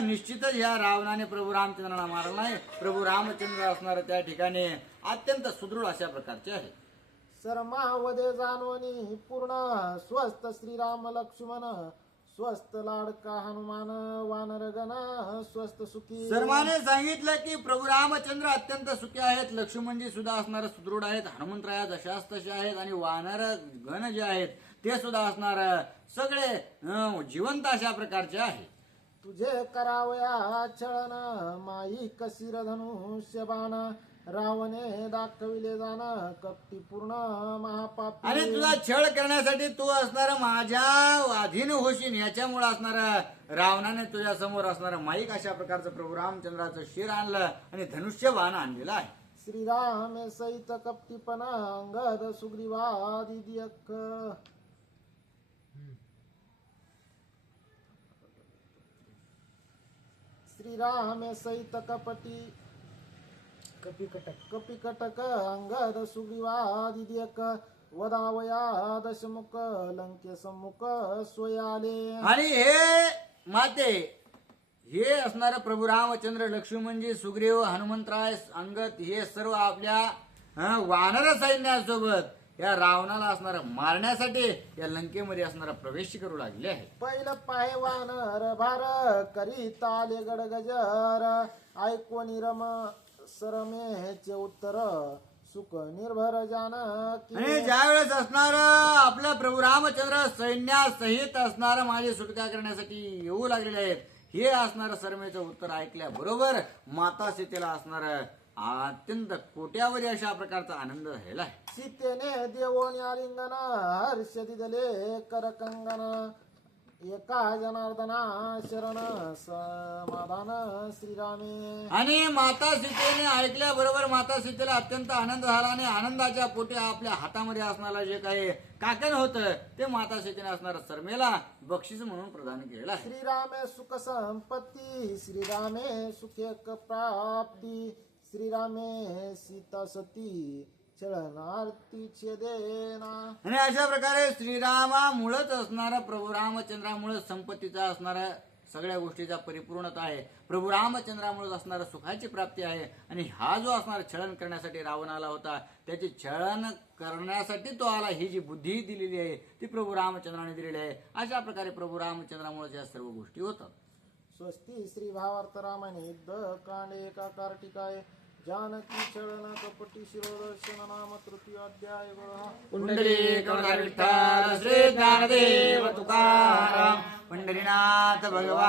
निश्चितच या रावणाने प्रभू रामचंद्राला मारला नाही. प्रभू रामचंद्र असणार त्या ठिकाणी अत्यंत सुदृढ अशा प्रकारचे आहे. शर्मावदे जाणवणी पूर्ण स्वस्त श्रीराम लक्ष्मण स्वस्त लाडका हनुमान वानरगण स्वस्त सुखी. शर्माने सांगितलं की प्रभू रामचंद्र अत्यंत सुखी आहेत, लक्ष्मणजी सुद्धा असणार सुदृढ आहेत, हनुमंतराया जशास तसे आहेत आणि वानर गण जे आहेत ते सुद्धा असणार सगळे जिवंत अशा प्रकारचे आहे. तुझे करावया छळन माई कसिर धनुष्य बाण रावणे दाखविले जाण कपटी पूर्ण महापापी. आणि तुझा छळ करण्यासाठी तू असणार माझ्या अधीन होशील याच्यामुळे असणार रावणाने तुझ्या समोर असणार माईक अशा प्रकारचं प्रभू रामचंद्राचं शिर आणलं आणि धनुष्य बाण आणलेलं आहे. श्रीराम सहित कपटीपण अंगद सुग्रीवादी दियक. श्रीराम सहित कपिकटक अंगद सुग्रीवादी दियक वदावया दशमुख लंके सम्मुख सोयाले. आणि हे माते हे असणार प्रभू रामचंद्र लक्ष्मणजी सुग्रीव हनुमंतराय अंगद हे सर्व आपल्या वानर सैन्यासोबत या रावणाला असणार मारण्यासाठी या लंकेमध्ये असणारा प्रवेश करू लागले आहे. पहिलं पाहे वानर भार करीत आले गडगजर ऐकून रम सरमेचे उत्तर सुख निर्भर जानकी. आणि ज्यावेळेस असणार आपल्या प्रभू रामचंद्र सैन्यासहित असणार माझी सुटका करण्यासाठी येऊ लागलेले आहेत, हे असणार सरमेचं उत्तर ऐकल्याबरोबर माता सीतेला असणार अत्यंत कोट्यावधी अशा प्रकारचा आनंद झालेला आहे. सीतेने देवोनी आलिंगन हर्ष दिदले कर कंगन एका जनार्दना शरण समाधान श्रीरामे. आणि माता सीतेने ऐकल्याबरोबर माता सीतेला अत्यंत आनंद झाला आणि आनंदाच्या पोटी आपल्या हातामध्ये असणारा जे काही काकण होतं ते माता सीतेने असणारा शर्मेला बक्षीस म्हणून प्रदान केलेलं आहे. श्रीरामे सुख संपत्ती श्रीरामे सुखेक प्राप्ती श्रीरामे सीता सती छळनार्थी छेदेना. आणि अशा प्रकारे श्रीरामामुळेच असणारा प्रभू रामचंद्रामुळे संपत्तीचा असणारा सगळ्या गोष्टीचा परिपूर्णता आहे. प्रभू रामचंद्रामुळे असणारा सुखाची प्राप्ती आहे. आणि हा जो असणारा छळन करण्यासाठी रावण आला होता त्याची छळन करण्यासाठी तो आला, ही जी बुद्धी दिलेली आहे ती प्रभू रामचंद्राने दिलेली आहे. अशा प्रकारे प्रभू रामचंद्रामुळे या सर्व गोष्टी होतात. स्वस्ती श्री भावार्थ रामायण युद्ध कांडे एकाकार टीकाय जानकी चरण कपटी शिरोदर्शन नाम तृतीय अध्याय पुंडलिक विठ्ठल श्री ज्ञानदेव तुकाराम पंढरीनाथ भगवान